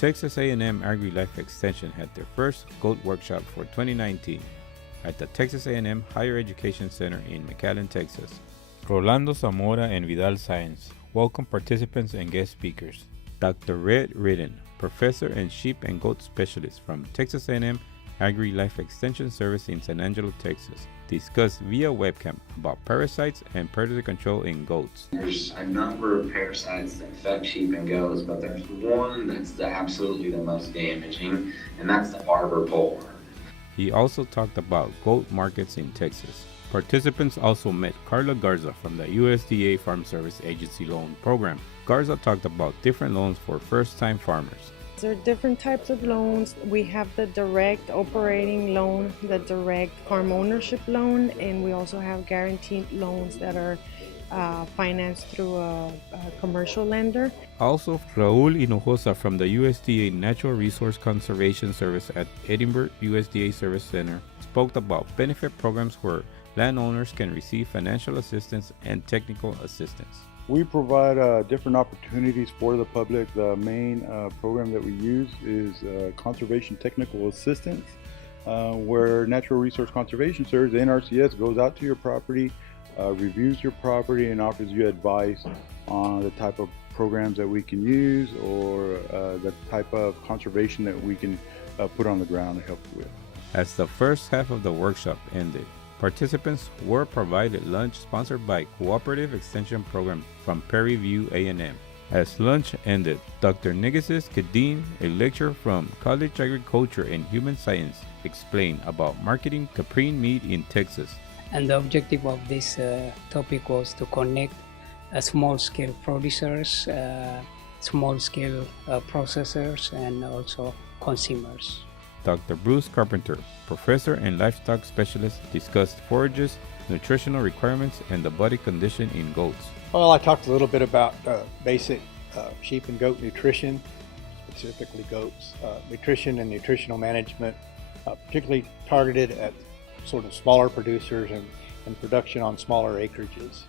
Texas A&M AgriLife Extension had their first goat workshop for 2019 at the Texas A&M Higher Education Center in McAllen, Texas. Rolando Zamora and Vidal Sáenz welcome participants and guest speakers. Dr. Red Ridden, professor and sheep and goat specialist from Texas A&M AgriLife Extension Service in San Angelo, Texas, discussed via webcam about parasites and predator control in goats. There's a number of parasites that affect sheep and goats, but there's one that's absolutely the most damaging, and that's the arbor bollworm. He also talked about goat markets in Texas. Participants also met Carla Garza from the USDA Farm Service Agency Loan Program. Garza talked about different loans for first-time farmers. There are different types of loans. We have the direct operating loan, the direct farm ownership loan, and we also have guaranteed loans that are financed through a commercial lender. Also, Raul Hinojosa from the USDA Natural Resource Conservation Service at Edinburgh USDA Service Center spoke about benefit programs where landowners can receive financial assistance and technical assistance. We provide different opportunities for the public. The main program that we use is Conservation Technical Assistance, where Natural Resource Conservation Service, the NRCS, goes out to your property, reviews your property, and offers you advice on the type of programs that we can use or the type of conservation that we can put on the ground to help you with. As the first half of the workshop ended, participants were provided lunch sponsored by Cooperative Extension Program from Prairie View A&M. As lunch ended, Dr. Negesis Kedin, a lecturer from College Agriculture and Human Science, explained about marketing caprine meat in Texas. And the objective of this topic was to connect small-scale producers, small-scale processors, and also consumers. Dr. Bruce Carpenter, professor and livestock specialist, discussed forages, nutritional requirements, and the body condition in goats. Well, I talked a little bit about basic sheep and goat nutrition, specifically goats, nutrition and nutritional management, particularly targeted at sort of smaller producers and production on smaller acreages.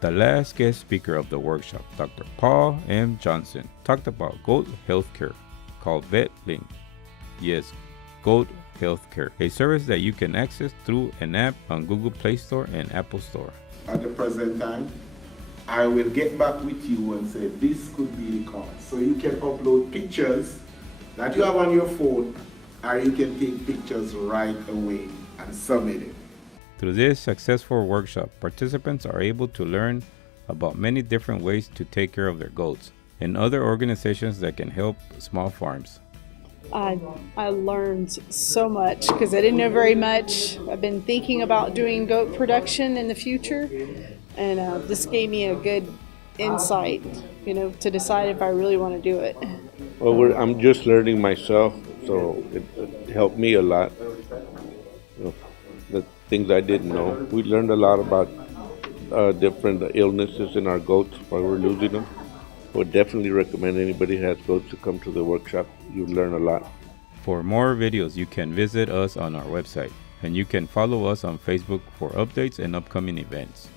The last guest speaker of the workshop, Dr. Paul M. Johnson, talked about goat health care called VetLink. Yes, Goat Healthcare, a service that you can access through an app on Google Play Store and Apple Store. At the present time, I will get back with you and say this could be the cost. So you can upload pictures that you have on your phone, or you can take pictures right away and submit it. Through this successful workshop, participants are able to learn about many different ways to take care of their goats and other organizations that can help small farms. I learned so much because I didn't know very much. I've been thinking about doing goat production in the future, and this gave me a good insight, to decide if I really want to do it. Well, I'm just learning myself, so it helped me a lot. The things I didn't know. We learned a lot about different illnesses in our goats while we're losing them. I would definitely recommend anybody who has goats to come to the workshop. You'll learn a lot. For more videos, you can visit us on our website, and you can follow us on Facebook for updates and upcoming events.